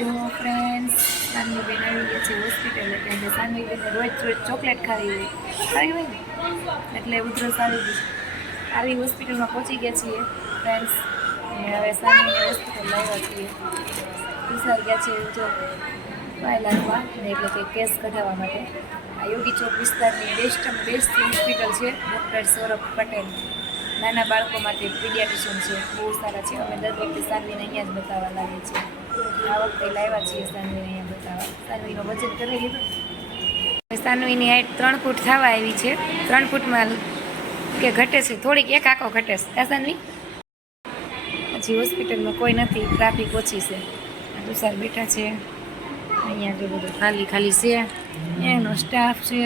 જો ફ્રેન્ડ્સ સાનવી બેન આવી ગયા છે હોસ્પિટલ એટલે સાનવી બેન રોજ ચોકલેટ ખાવી હોય ને એટલે ઉધરસ આવી ગઈ આવી હોસ્પિટલમાં પહોંચી ગયા છીએ ફ્રેન્ડ્સ અને હવે સાનવીને હોસ્પિટલ લાવ્યા છીએ વિચાર ગયા છે જો વાયલામાં ને એટલે કે કેસ કઢાવવા માટે આ યોગી ચોક વિસ્તારની બેસ્ટ હોસ્પિટલ છે ડૉક્ટર સૌરભ પટેલ નાના બાળકો માટે પીડિયાટ્રિશિયન છે બહુ સારા છે અમે દર વખતે સાનવીને અહીંયા જ બતાવવા લાવીએ છીએ આ વખતે લાવ્યા છીએ સાનવીને અહીંયા બતાવવા સાનવીનો વજન કરી લીધો સાનવીની હાઈટ 3 ફૂટ થવા આવી છે 3 ફૂટમાં કે ઘટે છે થોડીક એક આંકો ઘટે છે સાનવી હજી હોસ્પિટલમાં કોઈ નથી ટ્રાફિક ઓછી છે તુષાર બેઠા છે અહીંયા જો બધું ખાલી ખાલી છે એનો સ્ટાફ છે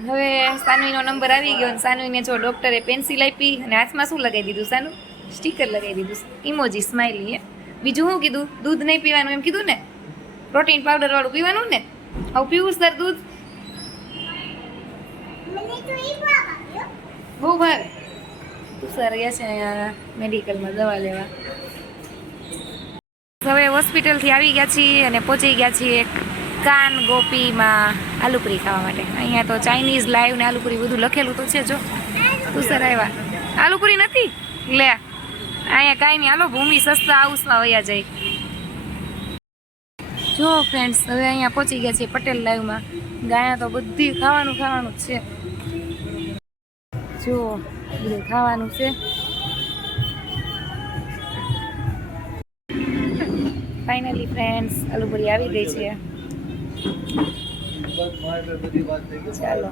હવે સાનવીનો નંબર આવી ગયો અને સાનવીને જો ડૉક્ટરે પેન્સિલ આપી અને હાથમાં શું લગાવી દીધું સાનું સ્ટીકર લગાવી દીધું ઇમોજી સ્માઇલી બીજું શું કીધું દૂધ નહીં પીવાનું એમ કીધું ને પ્રોટીન પાવડરવાળું પીવાનું ને આવું પીવું સર દૂધ બહુ ભાવે તુષાર ગયા છે અહીંયા મેડિકલમાં દવા લેવા હવે હોસ્પિટલથી આવી ગયા છીએ અને પહોંચી ગયા છીએ કાન ગોપીમાં આલુપુરી ખાવા માટે અહીંયા તો ચાઇનીઝ લાઈવ ને આલુપુરી બધું લખેલું તો છે જો તુષાર આવ્યા આલુપુરી નથી લે અહીંયા કાંઈ નહીં હાલો ભૂમિ સસ્તા હાઉસમાં વયા જાય જો ફ્રેન્ડ્સ હવે અહીંયા પહોંચી ગયા છીએ પટેલ લાઈવમાં ગાયા તો બધી ખાવાનું જ છે જો બધું ખાવાનું છે ફાઇનલી ફ્રેન્ડ્સ આલુપુરી આવી ગઈ છે ચાલો